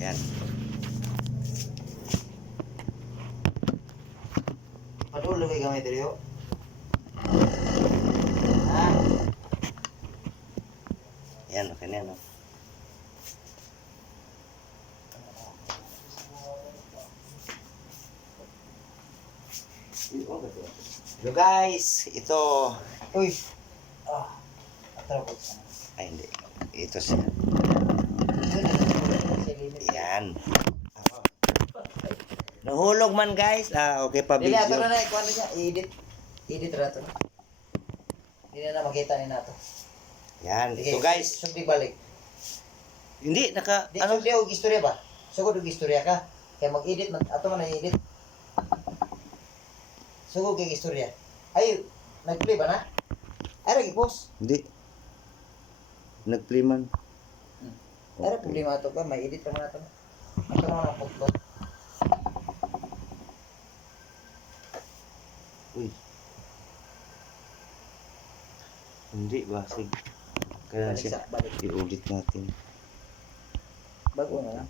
Yan. Padulo kay gamay diri, oh. Ha? Yan, okay na yan. Hello guys, ito. Uy. Ah. Atro ko. Ay, hindi. Ito siya. Yan. Nahulog man guys. Okay pa Dili video. ato na ikuan niya, i-edit. Edit ra to. Hindi na makita ni nato. Yan. Sige, So guys, sugdi balik. hindi naka Di ano? sugdi og istorya ba? Sugod og istorya ka. Kaya mag-edit man ato man i-edit. Sugod kay istorya. Ay, nag-play ba na? Ay, nag-post. Hindi. Nag-play man. Ay, problema ato ba? May edit pa man ato. Ato naman ang photo. Uy. Hindi ba? Sige. Kaya Balik siya. sa balik. I-audit natin. Bago na lang.